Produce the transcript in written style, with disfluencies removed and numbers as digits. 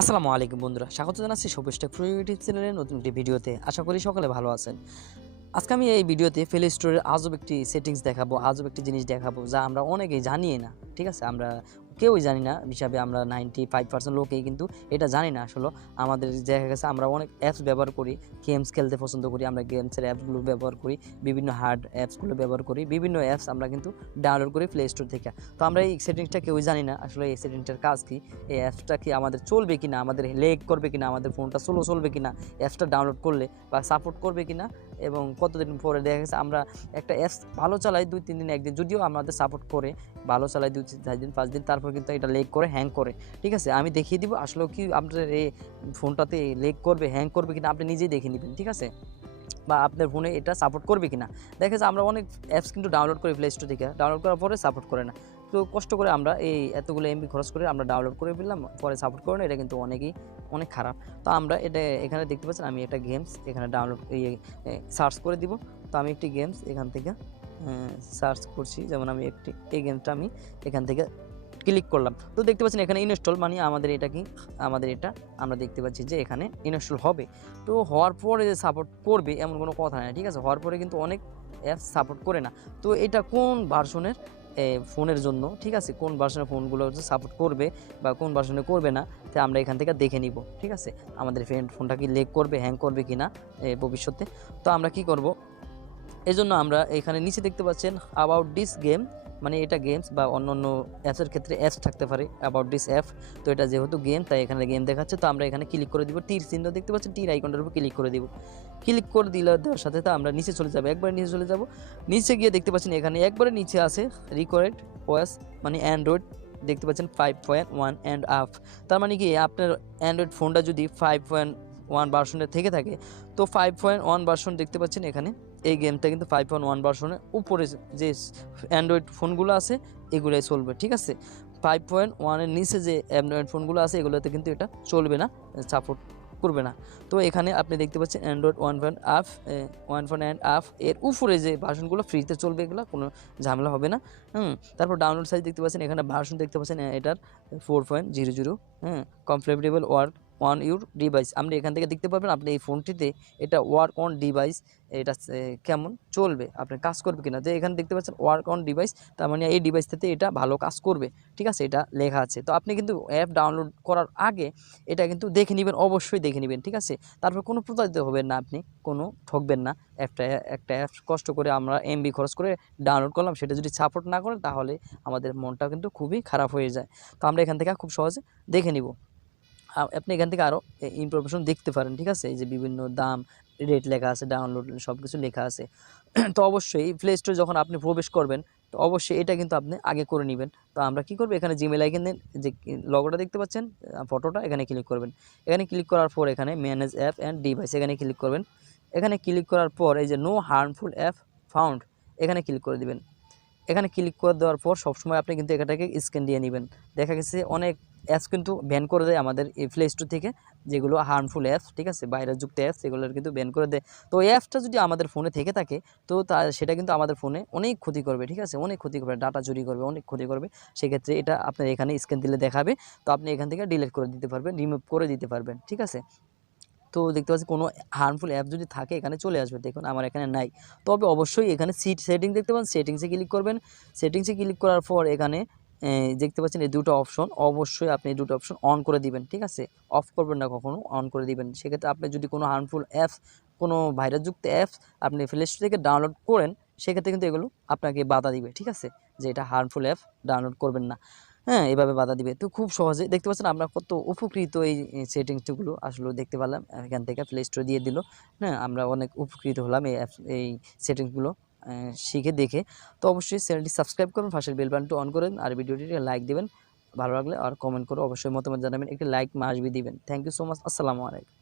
আসসালামু আলাইকুম বন্ধুরা, স্বাগত জানাচ্ছি সবুজ টেক ইউটিউব চ্যানেলের নতুন একটি ভিডিওতে। আশা করি সকলে ভালো আছেন। আজকে আমি এই ভিডিওতে প্লে স্টোরের আজব একটি সেটিংস দেখাবো, আজব একটি জিনিস দেখাবো যা আমরা অনেকেই জানিই না। ঠিক আছে, আমরা কেউই জানি না হিসাবে আমরা 95% লোকেই কিন্তু এটা জানি না। আসলে আমাদের দেখা গেছে আমরা অনেক অ্যাপস ব্যবহার করি, গেমস খেলতে পছন্দ করি, আমরা গেমসের অ্যাপসগুলো ব্যবহার করি, বিভিন্ন হার্ড অ্যাপসগুলো ব্যবহার করি, বিভিন্ন অ্যাপস আমরা কিন্তু ডাউনলোড করি প্লে স্টোর থেকে। তো আমরা এই সেটিংসটা কেউই জানি না আসলে এই সেটিংসটার কাজ কী, এই অ্যাপসটা কি আমাদের চলবে কি না, আমাদের লেগ করবে কি না, আমাদের ফোনটা স্লো চলবে কি না, অ্যাপসটা ডাউনলোড করলে বা সাপোর্ট করবে কি না, এবং কতদিন পরে দেখা গেছে আমরা একটা অ্যাপস ভালো চালাই 2-3 দিন, একদিন, যদিও আমাদের সাপোর্ট করে ভালো চালাই 2-4 দিন 5 দিন, তারপর কিন্তু এটা লেগ করে হ্যাং করে। ঠিক আছে, আমি দেখিয়ে দিব আসলে কি আপনার এই ফোনটাতে লেগ করবে, হ্যাং করবে কিনা আপনি নিজেই দেখে নেবেন। ঠিক আছে, বা আপনার ফোনে এটা সাপোর্ট করবে কিনা। দেখা যাচ্ছে আমরা অনেক অ্যাপস কিন্তু ডাউনলোড করি প্লে স্টোর থেকে, ডাউনলোড করার পরে সাপোর্ট করে না। তো কষ্ট করে আমরা এই এতগুলো এমবি খরচ করে আমরা ডাউনলোড করে ফেললাম, পরে সাপোর্ট করে না, এটা কিন্তু অনেক খারাপ। তো আমরা এটা এখানে দেখতে পাচ্ছেন আমি একটা গেমস এখানে ডাউনলোড সার্চ করে দিব। তো আমি একটি গেমস এখান থেকে সার্চ করছি, যেমন আমি এই গেমটা আমি এখান থেকে ক্লিক করলাম। তো দেখতে পাচ্ছেন এখানে ইনস্টল, মানে আমাদের এটা কি, আমাদের এটা আমরা দেখতে পাচ্ছি যে এখানে ইনস্টল হবে। তো হওয়ার পরে যে সাপোর্ট করবে এমন কোনো কথা নেই। ঠিক আছে, হওয়ার পরে কিন্তু অনেক অ্যাপস সাপোর্ট করে না। তো এটা কোন ভার্সনের ফোনের জন্য, ঠিক আছে, কোন ভার্সনের ফোনগুলো হচ্ছে সাপোর্ট করবে বা কোন ভার্সনে করবে না, তো আমরা এখান থেকে দেখে নিব। ঠিক আছে, আমাদের ফোনটা কি লেগ করবে, হ্যাং করবে কি না ভবিষ্যতে। তো আমরা কি করব, এই জন্য আমরা এখানে নিচে দেখতে পাচ্ছেন অ্যাবাউট দিস গেম, মানে এটা গেমস বা অন্য অন্য অ্যাপসের ক্ষেত্রে অ্যাপস থাকতে পারে অ্যাবাউট দিস অ্যাপ। তো এটা যেহেতু গেম তাই এখানে গেম দেখাচ্ছে। তো আমরা এখানে ক্লিক করে দিব, তীর চিহ্ন দেখতে পাচ্ছেন, তীর আইকনটার উপর ক্লিক করে দিব। ক্লিক করে দেওয়ার সাথে তো আমরা নিচে চলে যাবো, একবারে নিচে চলে যাব। নিচে গিয়ে দেখতে পাচ্ছেন এখানে একবারে নিচে আছে রিকোয়ার্ড ওএস, মানে অ্যান্ড্রয়েড দেখতে পাচ্ছেন 5.1 অ্যান্ড আপ। তার মানে কি আপনার অ্যান্ড্রয়েড ফোনটা যদি 5.1 ভার্সনের থেকে থাকে, তো 5.1 ভার্সন দেখতে পাচ্ছেন এখানে এই গেমটা কিন্তু 5.1 ভার্সনের উপরে যে অ্যান্ড্রয়েড ফোনগুলো আছে এগুলোই চলবে। ঠিক আছে, 5.1-এর নিচে যে অ্যান্ড্রয়েড ফোনগুলো আছে এগুলোতে কিন্তু এটা চলবে না, সাপোর্ট করবে না। তো এখানে আপনি দেখতে পাচ্ছেন অ্যান্ড্রয়েড 1.1 এর উপরে যে ভার্সনগুলো ফ্রিতে চলবে, এগুলো কোনো ঝামেলা হবে না। তারপর ডাউনলোড সাইজ দেখতে পাচ্ছেন, এখানে ভার্সন দেখতে পাচ্ছেন এটার 4.00। Comfortable work on your device, আপনি এখান থেকে দেখতে পারবেন আপনি এই ফোনটিতে এটা ওয়ার্ক অন ডিভাইস এটা কেমন চলবে, আপনার কাজ করবে কিনা। তো এখানে দেখতে পাচ্ছেন ওয়ার্ক অন ডিভাইস, তার মানে এই ডিভাইসটাতে এটা ভালো কাজ করবে। ঠিক আছে, এটা লেখা আছে। তো আপনি কিন্তু অ্যাপ ডাউনলোড করার আগে এটা কিন্তু দেখে নেবেন, অবশ্যই দেখে নেবেন। ঠিক আছে, তারপর কোনো প্রতারিত হবেন না, আপনি কোনো ঠকবেন না। একটা অ্যাপ কষ্ট করে আমরা এমবি খরচ করে ডাউনলোড করলাম, সেটা যদি সাপোর্ট না করে তাহলে আমাদের মনটা কিন্তু খুবই খারাপ হয়ে যায়। তো আমরা এখান থেকে খুব সহজে দেখে নিব। আপনি এখান থেকে আরও ইনফরমেশন দেখতে পারেন। ঠিক আছে, এই যে বিভিন্ন দাম, রেট লেখা আছে, ডাউনলোড সব কিছু লেখা আছে। তো অবশ্যই প্লে স্টোরে যখন আপনি প্রবেশ করবেন তো অবশ্যই এটা কিন্তু আপনি আগে করে নেবেন। তো আমরা কি করব, এখানে জিমেল আইকনে যে লগোটা দেখতে পাচ্ছেন, ফটোটা, এখানে ক্লিক করবেন। এখানে ক্লিক করার পর এখানে ম্যানেজ অ্যাপ অ্যান্ড ডিভাইস এখানে ক্লিক করবেন। এখানে ক্লিক করার পর এই যে নো হার্মফুল অ্যাপ ফাউন্ড এখানে ক্লিক করে দিবেন। এখানে ক্লিক করে দেওয়ার পর সবসময় আপনি কিন্তু এটাকে স্ক্যান দিয়ে নেবেন। দেখা গেছে অনেক অ্যাপস কিন্তু ব্যান করে দেয় আমাদের এই প্লে স্টোর থেকে, যেগুলো হার্মফুল অ্যাপস, ঠিক আছে, ভাইরাসযুক্ত অ্যাপস, এগুলোর কিন্তু ব্যান করে দেয়। তো এই অ্যাপসটা যদি আমাদের ফোনে থেকে থাকে তো সেটা কিন্তু আমাদের ফোনে অনেক ক্ষতি করবে। ঠিক আছে, অনেক ক্ষতি করবে, ডাটা চুরি করবে, অনেক ক্ষতি করবে। সেক্ষেত্রে এটা আপনার এখানে স্ক্যান দিলে দেখাবে। তো আপনি এখান থেকে ডিলিট করে দিতে পারবেন, রিমুভ করে দিতে পারবেন। ঠিক আছে, তো দেখতে পাচ্ছি কোনো হার্মফুল অ্যাপ যদি থাকে এখানে চলে আসবে, দেখুন আমার এখানে নাই। তবে অবশ্যই এখানে সেটিং দেখতে পাচ্ছেন, সেটিংসে ক্লিক করবেন। সেটিংসে ক্লিক করার পর এখানে দেখতে পাচ্ছেন এই দুটো অপশন, অবশ্যই আপনি এই দুটো অপশন অন করে দিবেন। ঠিক আছে, অফ করবেন না কখনো, অন করে দিবেন। সেক্ষেত্রে আপনি যদি কোনো হার্মফুল অ্যাপস, কোনো ভাইরাসযুক্ত অ্যাপস আপনি প্লে স্টোর থেকে ডাউনলোড করেন, সেক্ষেত্রে কিন্তু এগুলো আপনাকে বাধা দিবে। ঠিক আছে, যে এটা হার্মফুল অ্যাপ ডাউনলোড করবেন না, এভাবে বাধা দিবে। তো খুব সহজে দেখতে পাচ্ছেন আমরা কত উপকৃত এই সেটিংসগুলো আসলে দেখতে পারলাম, এখান থেকে প্লে স্টোর দিয়ে দিল। আমরা অনেক উপকৃত হলাম এই সেটিংসগুলো শিখে দেখে। তো অবশ্যই চ্যানেলটি সাবস্ক্রাইব করুন, পাশের বেল বাটনটি অন করেন, আর ভিডিওটিতে লাইক দেবেন, ভালো লাগলে আর কমেন্ট করে অবশ্যই মতামত জানাবেন, একটি লাইক মাসবি দিবেন। থ্যাংক ইউ সো মাচ, আসসালামু আলাইকুম।